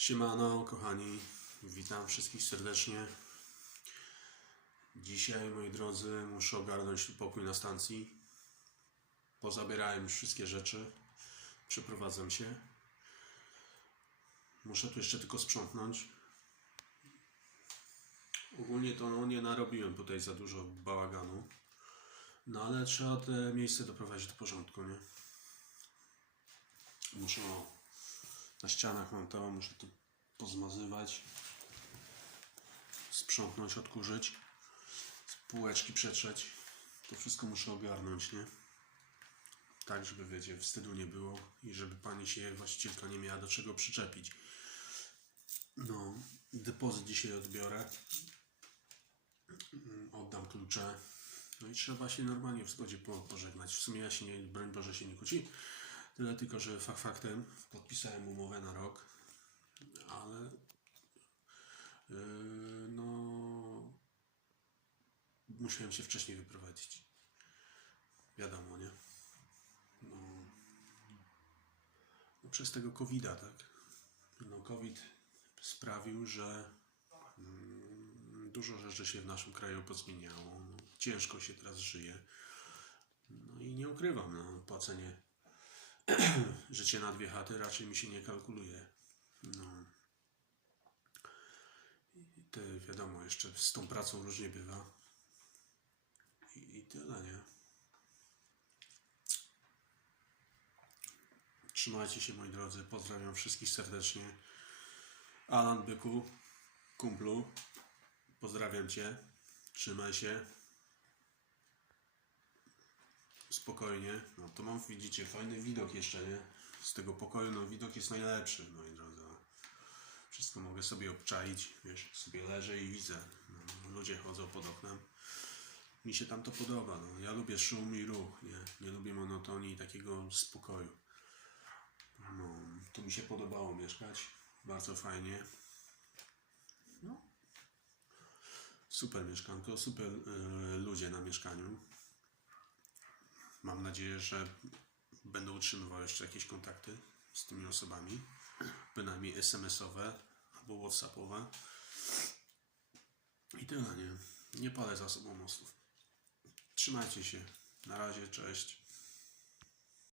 Siemano, kochani, witam wszystkich serdecznie. Dzisiaj, moi drodzy, muszę ogarnąć pokój na stacji. Pozabierałem już wszystkie rzeczy. Przeprowadzam się. Muszę tu jeszcze tylko sprzątnąć. Ogólnie to no, nie narobiłem tutaj za dużo bałaganu. No ale trzeba te miejsce doprowadzić do porządku, nie? Muszę na ścianach mam to, muszę to pozmazywać, sprzątnąć, odkurzyć, półeczki przetrzeć. To wszystko muszę ogarnąć, nie? Tak, żeby wiecie, wstydu nie było i żeby pani się właścicielka nie miała do czego przyczepić. No, depozyt dzisiaj odbiorę. Oddam klucze. No i trzeba się normalnie w zgodzie po- pożegnać. W sumie ja się nie, broń Boże, się nie kłóci. Tyle tylko, że fakt faktem podpisałem umowę na rok, ale yy, no musiałem się wcześniej wyprowadzić. Wiadomo, nie? No, no przez tego COVID-a, tak? No COVID sprawił, że mm, dużo rzeczy się w naszym kraju pozmieniało. No, ciężko się teraz żyje. No i nie ukrywam, no, płacenie życie na dwie chaty raczej mi się nie kalkuluje. No. I te wiadomo, jeszcze z tą pracą różnie bywa. I, i tyle, nie? Trzymajcie się moi drodzy, pozdrawiam wszystkich serdecznie. Alan Byku, kumplu, pozdrawiam Cię. Trzymaj się. Spokojnie. No to mam, widzicie, fajny widok jeszcze, nie? Z tego pokoju, no widok jest najlepszy, moi drodzy. Wszystko mogę sobie obczaić, wiesz, sobie leżę i widzę. No, ludzie chodzą pod oknem. Mi się tam to podoba, no. Ja lubię szum i ruch, nie? Nie lubię monotonii i takiego spokoju. No, tu mi się podobało mieszkać. Bardzo fajnie. No. Super mieszkanko, super y, ludzie na mieszkaniu. Mam nadzieję, że będę utrzymywał jeszcze jakieś kontakty z tymi osobami, bynajmniej SMS-owe albo WhatsAppowe. I tyle, nie? Nie palę za sobą mostów. Trzymajcie się. Na razie, cześć.